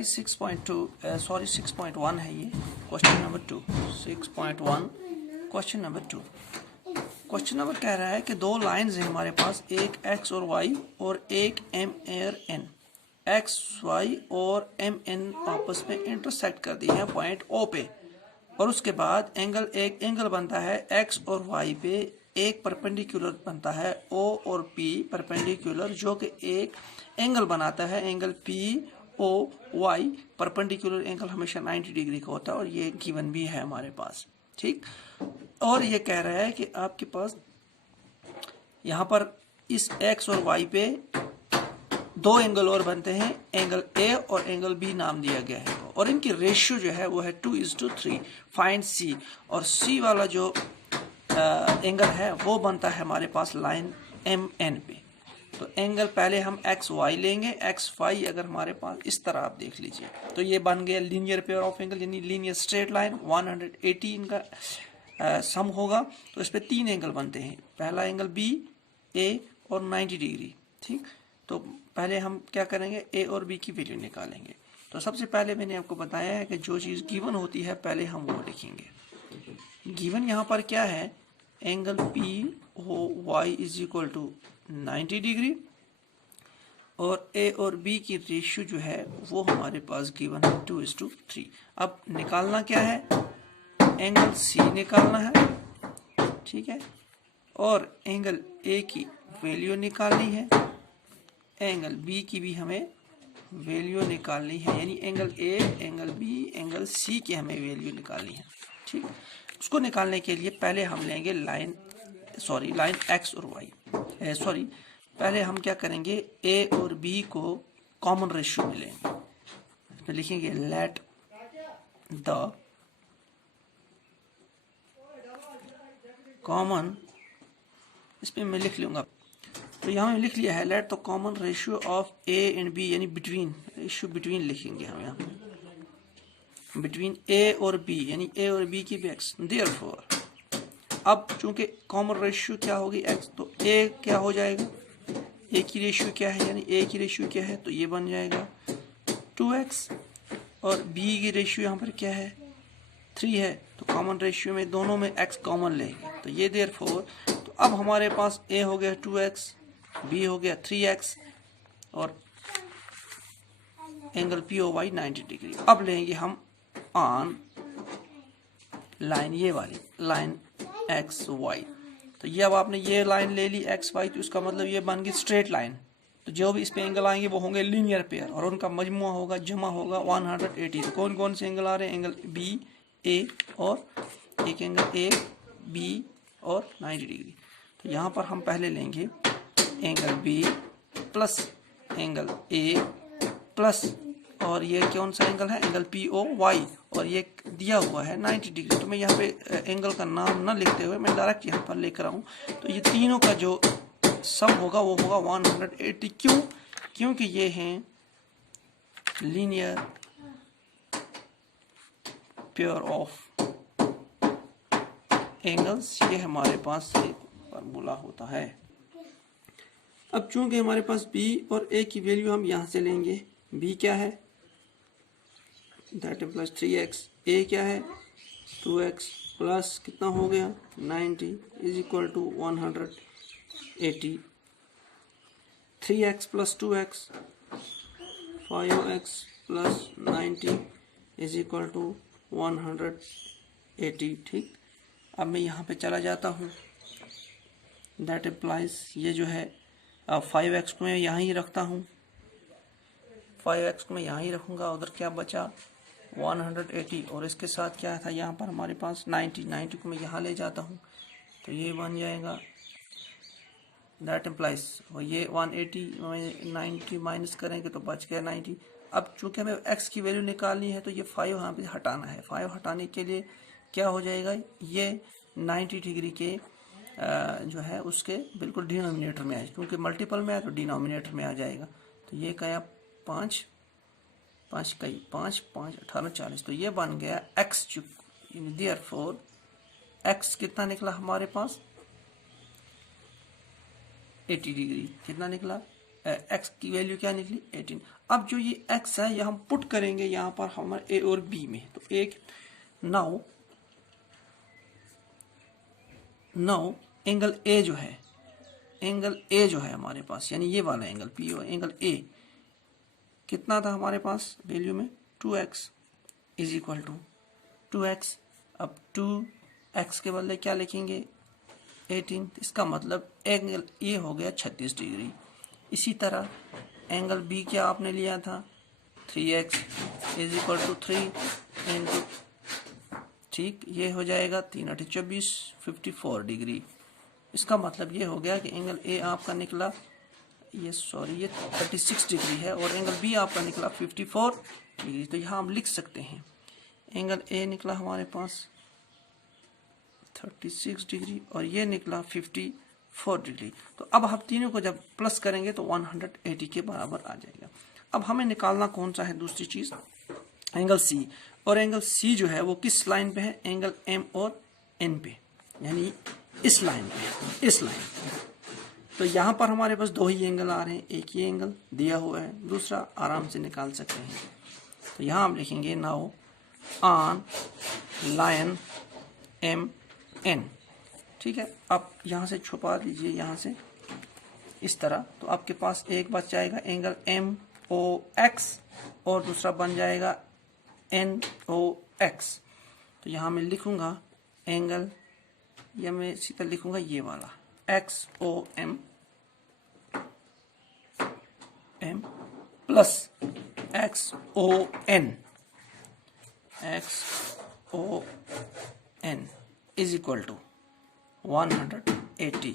Exercise 6.2 sorry 6.1 है ये question number 2 6.1 question number 2 question number कह रहा है कि दो लाइंस हैं हमारे पास, एक x और y और एक m और n। x y और m n आपस में इंटरसेक्ट कर दिए हैं पॉइंट O पे, और उसके बाद एक एंगल बनता है x और y पे, एक परपेंडिकुलर बनता है O और P परपेंडिकुलर, जो कि एक एंगल बनाता है एंगल POY। परपेंडिकुलर एंगल हमेशा 90 डिग्री का होता है और ये गिवन भी है हमारे पास, ठीक। और ये कह रहा है कि आपके पास यहाँ पर इस x और y पे दो एंगल और बनते हैं, एंगल A और एंगल B नाम दिया गया है, और इनकी रेशियो जो है वो है 2:3। फाइंड C, और C वाला जो एंगल है वो बनता है हमारे पास लाइन MN पे। तो एंगल पहले हम XY लेंगे, XY अगर हमारे पास इस तरह आप देख लीजिए तो ये बन गया लीनियर पेयर ऑफ एंगल, यानी लीनियर स्ट्रेट लाइन। 180 इनका सम होगा, तो इस पे तीन एंगल बनते हैं, पहला एंगल B A और 90 डिग्री, ठीक। तो पहले हम क्या करेंगे, A और B की वैल्यू निकालेंगे। तो सबसे पहले मैंने आपको बताया है कि जो चीज़ गिवन होती है पहले हम वो लिखेंगे। गिवन यहाँ पर क्या है, angle POY is equal to 90 degree, और A और B की रेशियो जो है वो हमारे पास गिवन है 2:3। अब निकालना क्या है, एंगल C निकालना है, ठीक है, और एंगल A की वैल्यू निकालनी है, एंगल B की भी हमें वैल्यू निकालनी है, यानी angle A angle B angle C की हमें वैल्यू निकालनी है, ठीक। उसको निकालने के लिए पहले हम लेंगे लाइन X और Y, पहले हम क्या करेंगे, A और B को कॉमन रेशियो में लेंगे। इसमें लिखेंगे लेट द कॉमन, इस पे मैं लिख लूंगा, तो यहाँ में लिख लिया है let the common ratio of A and B, यानी बिटवीन, रेशियो बिटवीन लिखेंगे हम यहाँ, बिटवीन A और B, यानी A और B की x। देयरफॉर अब चूंकि कॉमन रेशियो क्या होगी x, तो A क्या हो जाएगा, A की रेशियो क्या है, यानी A की रेशियो क्या है, तो ये बन जाएगा 2x, और B की रेशियो यहाँ पर क्या है 3 है, तो कॉमन रेशियो में दोनों में x कॉमन लेंगे, तो ये देयरफॉर, तो अब हमारे पास A हो गया 2x, B हो गया 3x, और एंगल POY 90 डिग्री। अब लेंगे हम ऑन लाइन, ये वाली लाइन XY। तो ये अब आपने ये लाइन ले ली XY, तो उसका मतलब ये बन गई स्ट्रेट लाइन। तो जो भी इस पे एंगल आएंगे वो होंगे लीनियर पेयर, और उनका मजमुआ होगा, जमा होगा 180। तो कौन कौन से एंगल आ रहे हैं, एंगल B A और एक एंगल A B और 90 डिग्री। तो यहाँ पर हम पहले लेंगे angle B plus angle A plus, और ये कौन सा एंगल है, एंगल POY, और ये दिया हुआ है 90 डिग्री। तो मैं यहाँ पे एंगल का नाम ना लिखते हुए मैं डायरेक्ट यहाँ पर लेकर आऊँ, तो ये तीनों का जो सम होगा वो होगा 180। क्यों, क्योंकि ये हैं लीनियर पेयर ऑफ एंगल्स, ये हमारे पास एक फार्मूला होता है। अब चूंकि हमारे पास B और A की वैल्यू हम यहाँ से लेंगे, B क्या है, दैट इम्प्लाइज 3x, A क्या है 2x प्लस कितना हो गया 90 is equal to 180, 3x plus 2x 5x plus 90 is equal to 180, ठीक। अब मैं यहाँ पे चला जाता हूँ, दैट इम्प्लाइज ये जो है 5x को मैं यहाँ ही रखता हूँ, 5x को मैं यहाँ ही रखूँगा, उधर क्या बचा 180, और इसके साथ क्या था यहाँ पर हमारे पास 90 को मैं यहाँ ले जाता हूँ, तो ये बन जाएगा दैट इम्प्लाइज, और ये 180 में 90 माइनस करेंगे तो बच गया 90। अब चूँकि हमें x की वैल्यू निकालनी है तो ये 5 यहाँ पे हटाना है, 5 हटाने के लिए क्या हो जाएगा, ये 90 डिग्री के जो है उसके बिल्कुल डिनोमिनेटर में आए, क्योंकि मल्टीपल में है तो डिनोमिनेटर में आ जाएगा। तो ये क्या 5 5 18 40, तो ये बन गया x, देयरफॉर x कितना निकला हमारे पास 80 डिग्री, कितना निकला एक्स की वैल्यू क्या निकली 18। अब जो ये एक्स है ये हम पुट करेंगे यहाँ पर हमारे ए और बी में, तो एक नाउ एंगल ए जो है, हमारे पास यानी ये वाला एंगल पी और एंगल ए कितना था हमारे पास वैल्यू में 2x is equal to 2x। अब 2x के बदले क्या लिखेंगे 18, इसका मतलब एंगल ए हो गया 36 डिग्री। इसी तरह एंगल बी क्या आपने लिया था 3x is equal to 3 into, ठीक, ये हो जाएगा 3 8 24 54 डिग्री। इसका मतलब ये हो गया कि एंगल ए आपका निकला ये 36 डिग्री है और एंगल बी आपका निकला 54 डिग्री। तो यहाँ हम लिख सकते हैं एंगल ए निकला हमारे पास 36 डिग्री और ये निकला 54 डिग्री। तो अब हम तीनों को जब प्लस करेंगे तो 180 के बराबर आ जाएगा। अब हमें निकालना कौन सा है दूसरी चीज एंगल सी, और एंगल सी जो है वो किस लाइन पे है एंगल एम और एन पे, यानी इस लाइन पे, इस लाइन पे। तो यहाँ पर हमारे पास दो ही एंगल आ रहे हैं, एक ये एंगल दिया हुआ है, दूसरा आराम से निकाल सकते हैं। तो यहाँ हम लिखेंगे now on line M N, ठीक है। अब यहाँ से छुपा दीजिए यहाँ से इस तरह, तो आपके पास एक बच जाएगा एंगल एम ओ एक्स और दूसरा बन जाएगा एन ओ एक्स। तो यहाँ मैं लिखूंगा एंगल, या मैं सीधा लिखूंगा ये वाला X O M M plus X O N is equal to 180।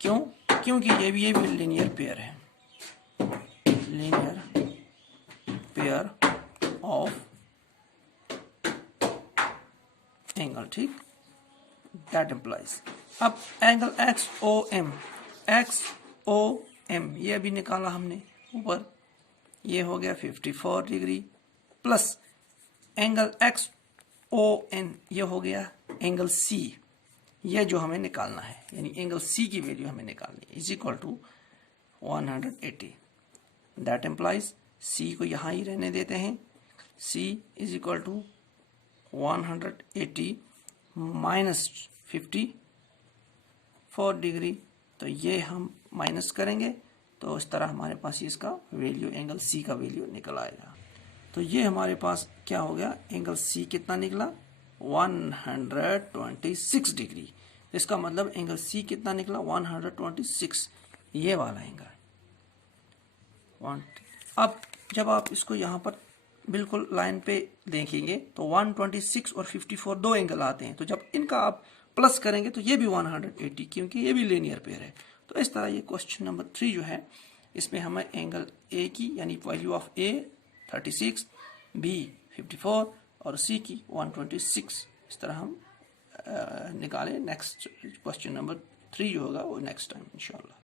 क्यों? क्योंकि ये भी लीनियर पेयर है, लीनियर पेयर ऑफ एंगल, ठीक। दैट इम्प्लाइज अब एंगल एक्स ओ एम ये भी निकाला हमने ऊपर, ये हो गया 54 degree plus angle X O N ये हो गया एंगल सी, ये जो हमें निकालना है, यानी एंगल सी की वैल्यू हमें निकालनी है, is equal to 180। That implies C को यहाँ ही रहने देते हैं, C is equal to 180 minus 54 degree. तो ये हम माइनस करेंगे तो इस तरह हमारे पास इसका वैल्यू एंगल सी का वैल्यू निकल आएगा। तो ये हमारे पास क्या हो गया एंगल सी कितना निकला 126 डिग्री। इसका मतलब एंगल सी कितना निकला 126, ये वाला एंगल। अब जब आप इसको यहाँ पर बिल्कुल लाइन पे देखेंगे तो 126 और 54 दो एंगल आते हैं, तो जब इनका आप प्लस करेंगे तो ये भी 180, क्योंकि ये भी लीनियर पेयर है। तो इस तरह ये क्वेश्चन नंबर 3 जो है इसमें हमें एंगल ए की यानी वैल्यू ऑफ ए 36, बी 54 और सी की 126 इस तरह हम निकालें। नेक्स्ट क्वेश्चन नंबर 3 जो होगा वो नेक्स्ट टाइम इंशाल्लाह।